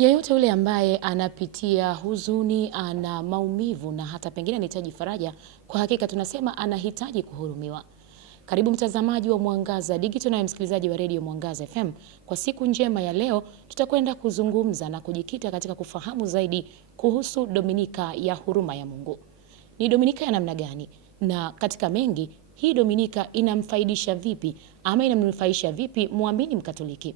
Yeyote yule ambaye anapitia huzuni, ana maumivu na hata pengine anahitaji faraja, kwa hakika tunasema anahitaji kuhurumiwa. Karibu mtazamaji wa Mwangaza Digital na msikilizaji wa Radio Mwangaza FM. Kwa siku njema ya leo, tutakwenda kuzungumza na kujikita katika kufahamu zaidi kuhusu Dominika ya Huruma ya Mungu. Ni Dominika ya namna gani? Na katika mengi, hii Dominika inamfaidisha vipi ama inamnufaisha vipi muamini Mkatoliki?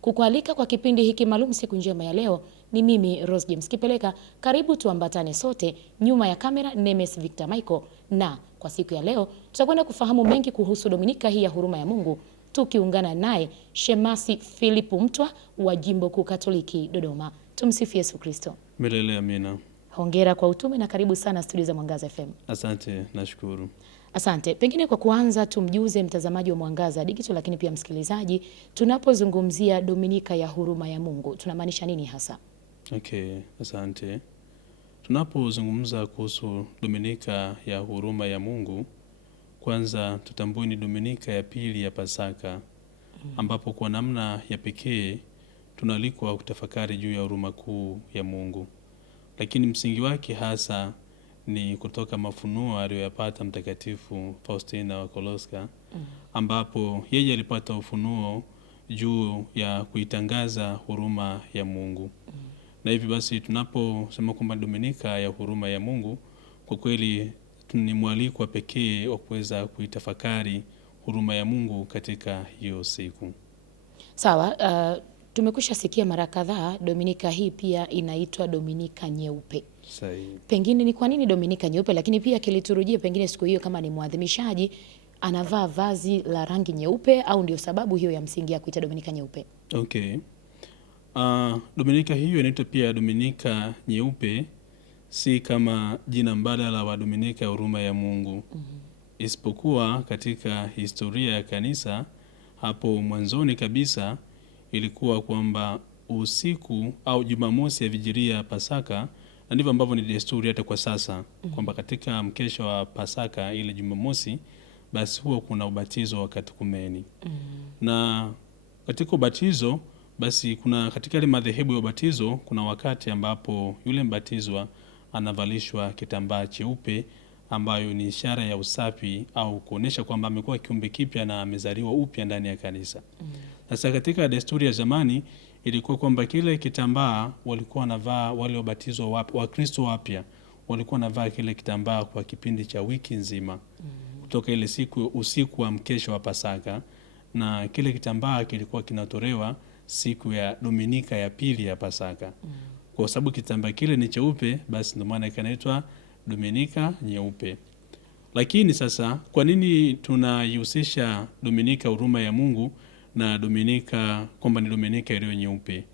Kukualika kwa kipindi hiki maalum siku njema ya leo ni mimi Rose James Kipeleka. Karibu tuambatane sote. Nyuma ya kamera Nemes Victor Michael, na kwa siku ya leo tutakwenda kufahamu mengi kuhusu Dominika hii ya Huruma ya Mungu, tukiungana naye Shemasi Philip Mtwa wa Jimbo Kuu Katoliki Dodoma. Tumsifu Yesu Kristo. Milele amina. Hongera kwa utume na karibu sana studio za Mwangaza FM. Asante, nashukuru. Asante. Pengine kwa kuanza tumjuze mtazamaji wa Mwangaza Digital lakini pia msikilizaji, tunapozungumzia Dominika ya Huruma ya Mungu tunamaanisha nini hasa? Okay, asante. Tunapozungumza kuhusu Dominika ya Huruma ya Mungu, kwanza tutambue ni Dominika ya pili ya Pasaka, ambapo kwa namna ya pekee tunalikwa kutafakari juu ya huruma kuu ya Mungu. Lakini msingi wake hasa ni kutoka mafunuo aliyoyapata Mtakatifu Faustina wa Koloska, ambapo yeye alipata ufunuo juu ya kuitangaza huruma ya Mungu. Na hivi basi tunaposema kwamba Dominika ya Huruma ya Mungu, kwa kweli ni mwaliko wa pekee wa kuweza kuitafakari huruma ya Mungu katika hiyo siku. Sawa, tumekwisha sikia mara kadhaa Dominika hii pia inaitwa Dominika Nyeupe. Sahihi. Pengine ni kwa nini Dominika Nyeupe, lakini pia kiliturujia pengine siku hiyo kama ni mwadhimishaji anavaa vazi la rangi nyeupe, au ndio sababu hiyo ya msingi ya kuita Dominika Nyeupe? Okay. Dominika hiyo inaitwa pia Dominika Nyeupe, si kama jina mbadala wa Dominika ya Huruma ya Mungu. Isipokuwa katika historia ya kanisa hapo mwanzoni kabisa ilikuwa kwamba usiku au Jumamosi ya Vigilia ya Pasaka, na ndivyo ambavyo ni desturi hata kwa sasa, kwamba katika mkesha wa Pasaka ile Jumamosi basi huwa kuna ubatizo wa katekumeni. Na katika ubatizo basi kuna katika ile madhehebu ya ubatizo kuna wakati ambapo yule mbatizwa anavalishwa kitambaa cheupe, ambayo ni ishara ya usafi au kuonesha kwamba amekuwa kiumbe kipya na amezaliwa upya ndani ya kanisa. Sasa katika desturi ya zamani ilikuwa kwamba kile kitambaa walikuwa wanavaa wale wabatizwa wapya, Wakristo wapya walikuwa wanavaa kile kitambaa kwa kipindi cha wiki nzima, kutoka ile usiku wa mkesha wa Pasaka, na kile kitambaa kilikuwa kinatolewa siku ya Dominika ya pili ya Pasaka. Kwa sababu kitambaa kile ni cheupe, basi ndio maana kinaitwa Dominika Nyeupe. Lakini sasa kwa nini tunaihusisha Dominika Huruma ya Mungu na Dominika kwamba ni Dominika iliyo nyeupe?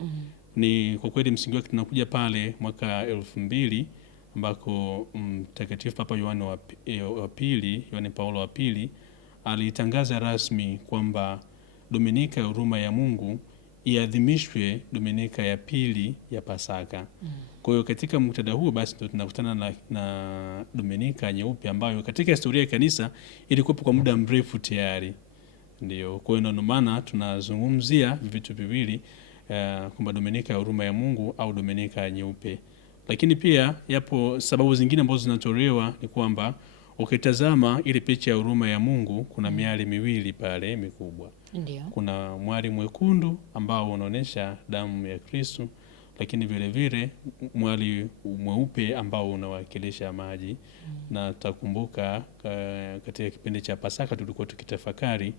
Ni kwa kweli msingi wake tunakuja pale mwaka 2000 ambako Mtakatifu Papa Yohane Paulo wa pili alitangaza rasmi kwamba Dominika ya Huruma ya Mungu iadhimishwe Dominika ya pili ya Pasaka. Kwa hiyo katika muktadha huo basi ndio tunakutana na Dominika Nyeupe, ambayo katika historia ya kanisa ilikuwa kwa muda mrefu tayari. Ndio kwa hiyo ndio maana tunazungumzia vitu viwili, kwamba Dominika ya Huruma ya Mungu au Dominika Nyeupe. Lakini pia yapo sababu zingine ambazo zinatolewa, ni kwamba ukitazama ile picha ya huruma ya Mungu kuna miali miwili pale mikubwa. Ndio. Kuna mwali mwekundu ambao unaonesha damu ya Kristo, lakini vile vile mwali mweupe ambao unawakilisha maji. Na tutakumbuka katika kipindi cha Pasaka tulikuwa tukitafakari,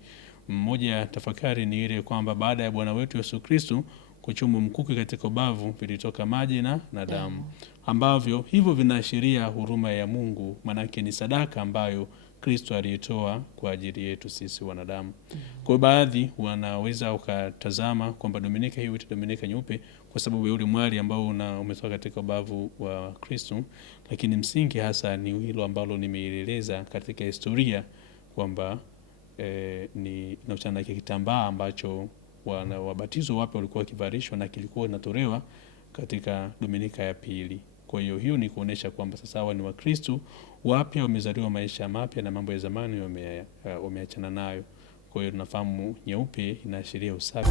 mmoja ya tafakari ni ile kwamba baada ya Bwana wetu Yesu Kristo kuchomwa mkuki katika ubavu vilitoka maji na damu, ambavyo hivyo vinaashiria huruma ya Mungu, manake ni sadaka ambayo Kristo alitoa kwa ajili yetu sisi wanadamu. Kwa baadhi wanaweza ukatazama kwamba Dominika hii huitwa Dominika Nyeupe kwa sababu ya ule mwali ambao umetoka katika ubavu wa Kristo, lakini msingi hasa ni hilo ambalo nimeeleza katika historia kwamba ni na kitambaa ambacho wabatizo wapya walikuwa wakivalishwa na kilikuwa kinatolewa katika Dominika ya pili. Kwa hiyo ni kuonesha kwamba sasa hawa ni Wakristo wapya, wamezaliwa maisha mapya na mambo ya zamani wameachana nayo. Kwa hiyo tunafahamu nyeupe inaashiria usafi.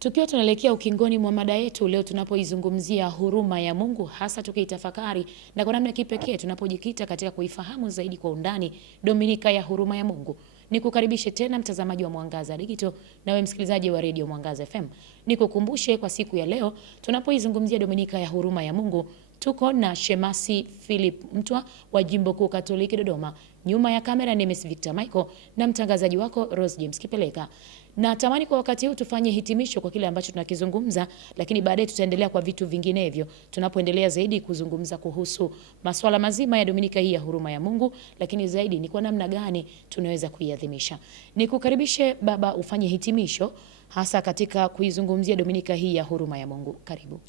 Tukiwa tunaelekea ukingoni mwa mada yetu leo tunapoizungumzia huruma ya Mungu, hasa tukiitafakari na kwa namna kipekee tunapojikita katika kuifahamu zaidi kwa undani Dominika ya huruma ya Mungu. Nikukaribishe tena mtazamaji wa Mwangaza Digital na wewe msikilizaji wa Radio Mwangaza FM. Nikukumbushe kwa siku ya leo tunapoizungumzia Dominika ya huruma ya Mungu, tuko na Shemasi Philip Mtwa wa Jimbo Kuu Katoliki Dodoma. Nyuma ya kamera ni Ms. Victor Michael na mtangazaji wako Rose James Kipeleka. Na tamani kwa wakati huu tufanye hitimisho kwa kile ambacho tunakizungumza, lakini baadaye tutaendelea kwa vitu vinginevyo. Tunapoendelea zaidi kuzungumza kuhusu masuala mazima ya Dominika hii ya huruma ya Mungu, lakini zaidi ni kwa namna gani tunaweza kuiadhimisha. Nikukaribishe baba ufanye hitimisho hasa katika kuizungumzia Dominika hii ya huruma ya Mungu. Karibu.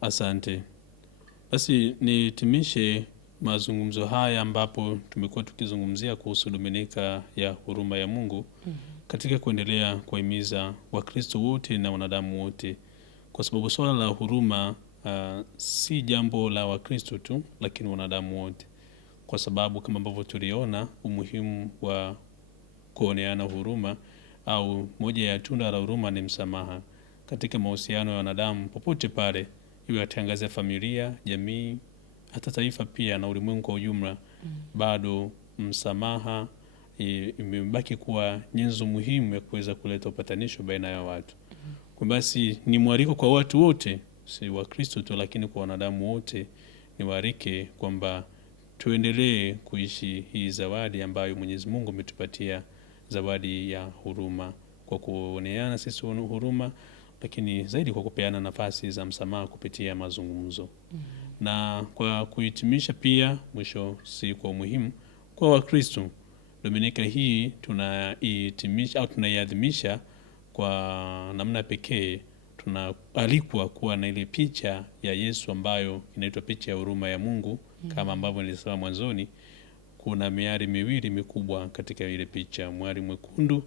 Asante. Basi nihitimishe mazungumzo haya ambapo tumekuwa tukizungumzia kuhusu Dominika ya huruma ya Mungu katika kuendelea kuhimiza Wakristo wote na wanadamu wote, kwa sababu swala la huruma si jambo la Wakristo tu, lakini wanadamu wote, kwa sababu kama ambavyo tuliona umuhimu wa kuoneana huruma, au moja ya tunda la huruma ni msamaha katika mahusiano ya wanadamu popote pale, iwe atangazia familia, jamii, hata taifa pia na ulimwengu kwa ujumla. Bado msamaha imebaki kuwa nyenzo muhimu ya kuweza kuleta upatanisho baina ya watu. Kwa basi ni mwaliko kwa watu wote, si Wakristo tu, lakini kwa wanadamu wote ni warike kwamba tuendelee kuishi hii zawadi ambayo Mwenyezi Mungu ametupatia, zawadi ya huruma, kwa kuoneana sisi huruma, lakini zaidi kwa kupeana nafasi za msamaha kupitia mazungumzo. Na kwa kuhitimisha pia, mwisho si kwa umuhimu kwa Wakristo, Dominika hii tunahitimisha au tunaiadhimisha kwa namna pekee. Tunaalikwa kuwa na ile picha ya Yesu ambayo inaitwa picha ya huruma ya Mungu. Kama ambavyo nilisema mwanzoni, kuna miali miwili mikubwa katika ile picha, mwali mwekundu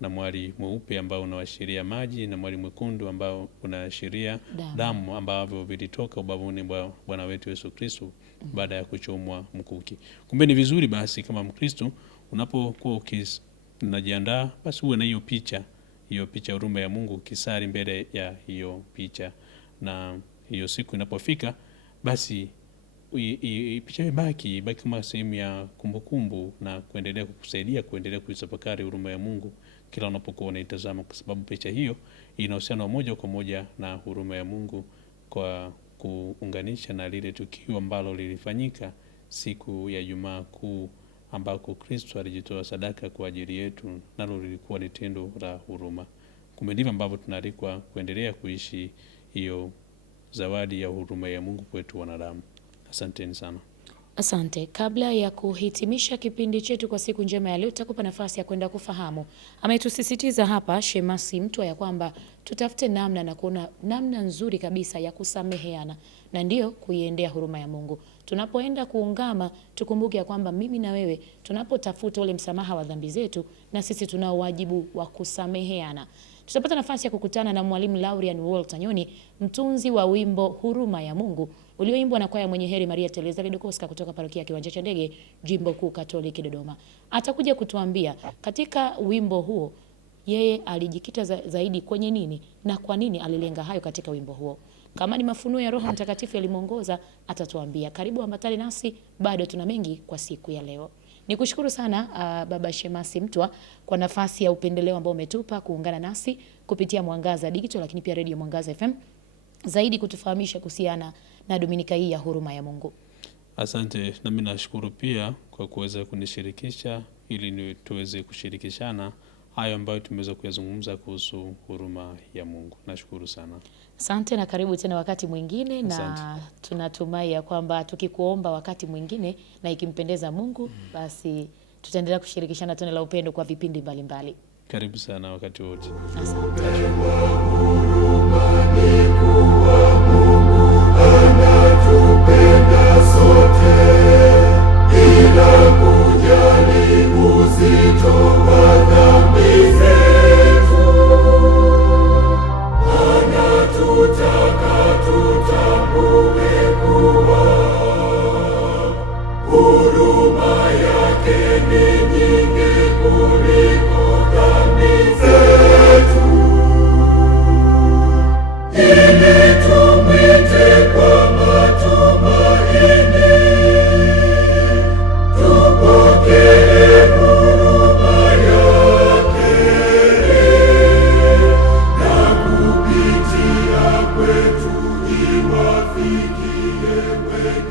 na mwali mweupe ambao unaashiria maji, na mwali mwekundu ambao unaashiria damu ambavyo vilitoka ubavuni mwa Bwana wetu Yesu Kristo baada ya kuchomwa mkuki. Kumbe ni vizuri basi kama Mkristo unapokuwa unajiandaa, basi uwe na hiyo picha ya huruma ya Mungu, kisari mbele ya hiyo picha, na hiyo siku inapofika basi picha ibaki kama sehemu ya kumbukumbu na kuendelea kukusaidia kuendelea kuitafakari huruma ya Mungu kila unapokuwa unaitazama, kwa sababu picha hiyo inahusiana moja kwa moja na huruma ya Mungu, kwa kuunganisha na lile tukio ambalo lilifanyika siku ya Ijumaa Kuu ambako Kristo alijitoa sadaka kwa ajili yetu, nalo lilikuwa ni tendo la huruma. Kumbe ndivyo ambavyo tunaalikwa kuendelea kuishi hiyo zawadi ya huruma ya Mungu kwetu wanadamu. Asanteni sana. Asante. Kabla ya kuhitimisha kipindi chetu kwa siku njema ya leo, tutakupa nafasi ya kwenda kufahamu. Ametusisitiza hapa Shemasi Mtwa ya kwamba tutafute namna na kuona namna nzuri kabisa ya kusameheana na ndio kuiendea huruma ya Mungu. Tunapoenda kuungama, tukumbuke ya kwamba mimi na wewe tunapotafuta ule msamaha wa dhambi zetu, na sisi tunao wajibu wa kusameheana. Tutapata nafasi ya kukutana na Mwalimu Laurian Walter Nyoni, mtunzi wa wimbo Huruma ya Mungu ulioimbwa na kwaya Mwenye Heri Maria Teresa Ledokoska kutoka parokia Kiwanja cha Ndege, Jimbo Kuu Katoliki Dodoma. Atakuja kutuambia katika wimbo huo yeye alijikita zaidi kwenye nini na kwa nini alilenga hayo katika wimbo huo. Kama ni mafunuo ya Roho Mtakatifu yalimuongoza, atatuambia. Karibu ambatane nasi, bado tuna mengi kwa siku ya leo. Nikushukuru sana Baba Shemasi Mtwa kwa nafasi ya upendeleo ambao umetupa kuungana nasi kupitia Mwangaza Digital, lakini pia Radio Mwangaza FM, zaidi kutufahamisha kuhusiana na Dominika hii ya huruma ya Mungu. Asante, na mimi nashukuru pia kwa kuweza kunishirikisha ili tuweze kushirikishana hayo ambayo tumeweza kuyazungumza kuhusu huruma ya Mungu. Nashukuru sana. Asante na karibu tena wakati mwingine. Asante. Na tunatumai ya kwamba tukikuomba wakati mwingine na ikimpendeza Mungu, basi tutaendelea kushirikishana tena la upendo kwa vipindi mbalimbali. Karibu sana wakati wote. Asante. Anatupenda sote bila kujali uzito wa dhambi zetu, anatutaka tutambue kuwa huruma yake ni nyingi kuliko dhambi zetu. afikie wengi.